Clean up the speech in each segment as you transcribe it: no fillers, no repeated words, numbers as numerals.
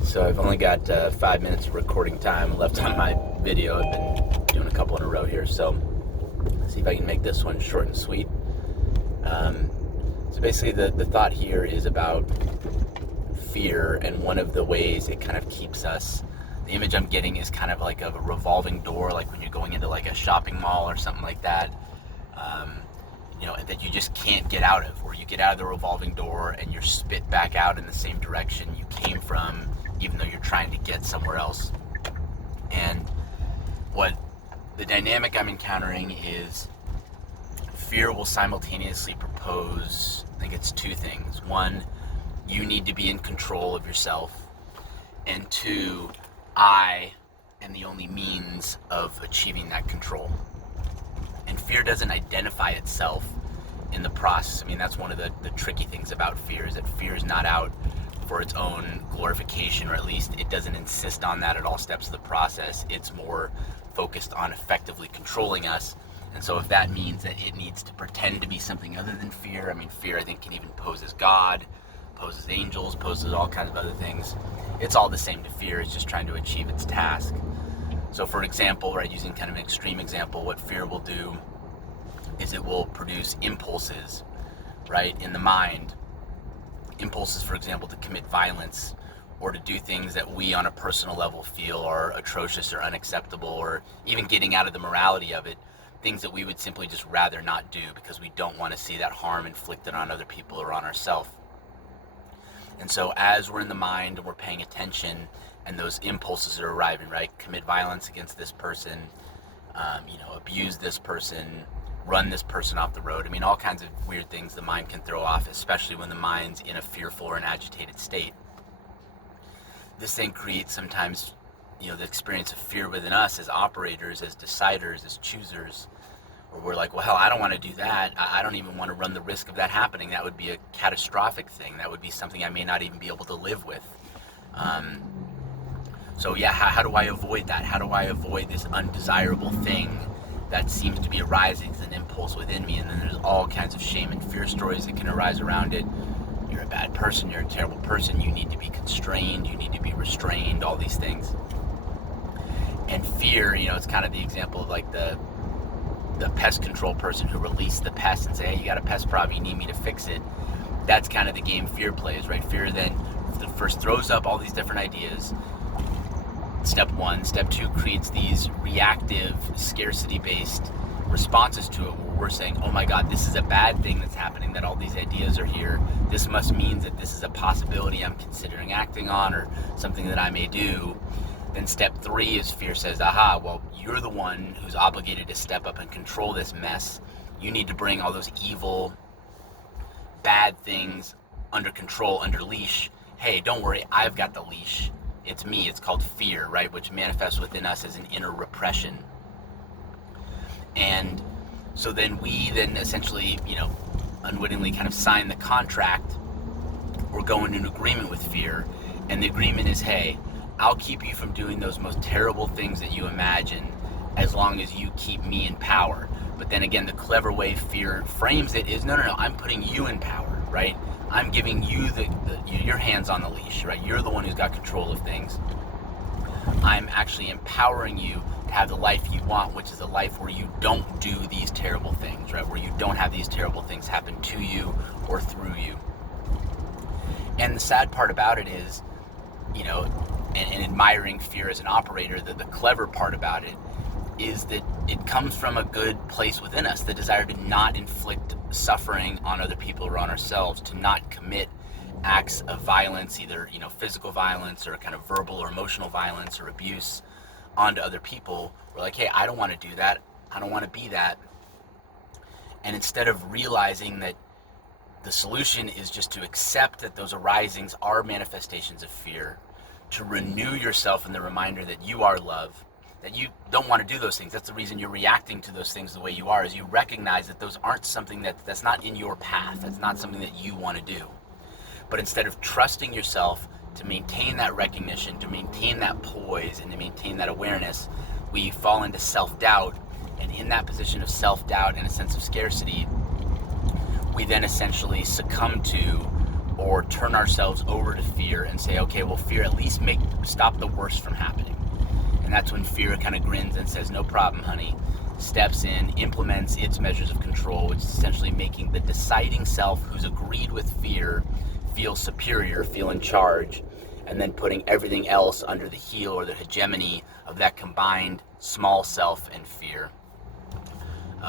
Alright, so I've only got 5 minutes of recording time left on my video. I've been doing a couple in a row here, so let's see if I can make this one short and sweet. So basically the thought here is about fear, and one of the ways it kind of keeps us, the image I'm getting is kind of like a revolving door, like when you're going into like a shopping mall or something like that, that you just can't get out of, or you get out of the revolving door and you're spit back out in the same direction you came from, even though you're trying to get somewhere else. And what the dynamic I'm encountering is fear will simultaneously propose, I think it's two things. One, you need to be in control of yourself. And two, I am the only means of achieving that control. And fear doesn't identify itself in the process. I mean, that's one of the tricky things about fear, is that fear is not out for its own glorification, or at least it doesn't insist on that at all steps of the process. It's more focused on effectively controlling us. And so if that means that it needs to pretend to be something other than fear, I mean, fear I think can even pose as God, poses angels, poses all kinds of other things. It's all the same to fear. It's just trying to achieve its task. So for example, right, using kind of an extreme example, what fear will do is it will produce impulses, right, in the mind. Impulses, for example, to commit violence or to do things that we on a personal level feel are atrocious or unacceptable, or even getting out of the morality of it, things that we would simply just rather not do because we don't want to see that harm inflicted on other people or on ourselves. And so as we're in the mind and we're paying attention and those impulses are arriving, right, commit violence against this person, abuse this person, run this person off the road. I mean, all kinds of weird things the mind can throw off, especially when the mind's in a fearful or an agitated state. This thing creates sometimes, the experience of fear within us as operators, as deciders, as choosers, where we're like, well, hell, I don't want to do that. I don't even want to run the risk of that happening. That would be a catastrophic thing. That would be something I may not even be able to live with. How do I avoid that? How do I avoid this undesirable thing that seems to be arising as an impulse within me? And then there's all kinds of shame and fear stories that can arise around it. You're a bad person, you're a terrible person, you need to be constrained, you need to be restrained, all these things. And fear, it's kind of the example of like the pest control person who released the pest and say, hey, you got a pest problem, you need me to fix it. That's kind of the game fear plays, right? Fear then first throws up all these different ideas. Step one. Step two creates these reactive, scarcity-based responses to it, where we're saying, oh my God, this is a bad thing that's happening, that all these ideas are here. This must mean that this is a possibility I'm considering acting on, or something that I may do. Then step three is fear says, aha, well, you're the one who's obligated to step up and control this mess. You need to bring all those evil, bad things under control, under leash. Hey, don't worry, I've got the leash. It's me. It's called fear, right? Which manifests within us as an inner repression. And so then we essentially, unwittingly kind of sign the contract or go into an agreement with fear. And the agreement is, hey, I'll keep you from doing those most terrible things that you imagine as long as you keep me in power. But then again, the clever way fear frames it is, no, I'm putting you in power, right? I'm giving you your hands on the leash, right? You're the one who's got control of things. I'm actually empowering you to have the life you want, which is a life where you don't do these terrible things, right? Where you don't have these terrible things happen to you or through you. And the sad part about it is, and admiring fear as an operator, the clever part about it is that it comes from a good place within us, the desire to not inflict suffering on other people or on ourselves, to not commit acts of violence, either physical violence or kind of verbal or emotional violence or abuse onto other people. We're like, hey, I don't want to do that. I don't want to be that. And instead of realizing that the solution is just to accept that those arisings are manifestations of fear, to renew yourself in the reminder that you are love, that you don't want to do those things. That's the reason you're reacting to those things the way you are, is you recognize that those aren't something that's not in your path. That's not something that you want to do. But instead of trusting yourself to maintain that recognition, to maintain that poise, and to maintain that awareness, we fall into self-doubt. And in that position of self-doubt and a sense of scarcity, we then essentially succumb to or turn ourselves over to fear and say, okay, well, fear, at least stop the worst from happening. And that's when fear kind of grins and says, no problem, honey, steps in, implements its measures of control, which is essentially making the deciding self who's agreed with fear feel superior, feel in charge, and then putting everything else under the heel or the hegemony of that combined small self and fear.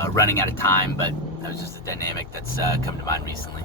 Running out of time, but that was just a dynamic that's come to mind recently.